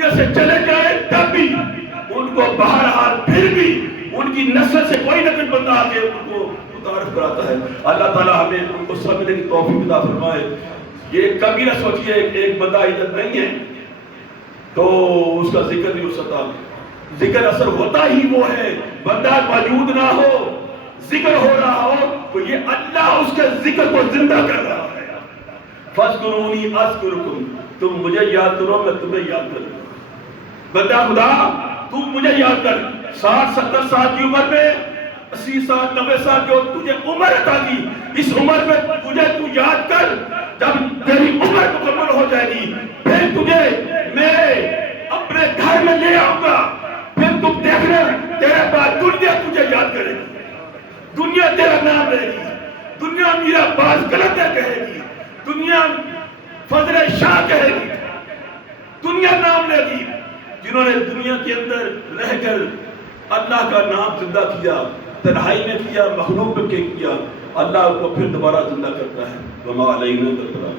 دنیا سے چلے جائے تب بھی ان کو بہرحال پھر بھی ان کی نسل سے کوئی نہ کوئی بندہ آ کے ان کو متعارف کراتا ہے. اللہ تعالیٰ ہمیں ان کو سمجھنے کی توفیق عطا فرمائے. یہ کبھی نہ سوچئے ایک بندہ ادھر نہیں ہے تو اس کا ذکر نہیں ہو سکتا. ذکر اثر ہوتا ہی وہ ہے بندہ موجود نہ ہو ذکر ہو رہا ہو تو یہ اللہ اس کے ذکر کو زندہ کر رہا ہے. فَاذْكُرُونِي أَذْكُرْكُمْ, تم مجھے یاد کرو میں تمہیں یاد کروں. بندہ خدا تم مجھے یاد کر. 60-70 سال کی عمر میں 80 سال 90 سال جو تجھے عمر عطا کی, اس عمر میں تجھے تو یاد کر. جب تیری عمر مکمل ہو جائے گی پھر تجھے میں اپنے گھر میں لے آؤں گا. پھر تم دیکھنا تیرے بعد دنیا تجھے یاد کرے گی. دنیا تیرا نام لے گی. دنیا میرا باز غلط ہے کہے گی. دنیا فضل شاہ کہے گی. دنیا نام لے گی. جنہوں نے دنیا کے اندر رہ کر اللہ کا نام زندہ کیا, تنہائی میں کیا, مخلوق میں کیا, اللہ کو پھر دوبارہ زندہ کرتا ہے. وما علینا الا البلاغ.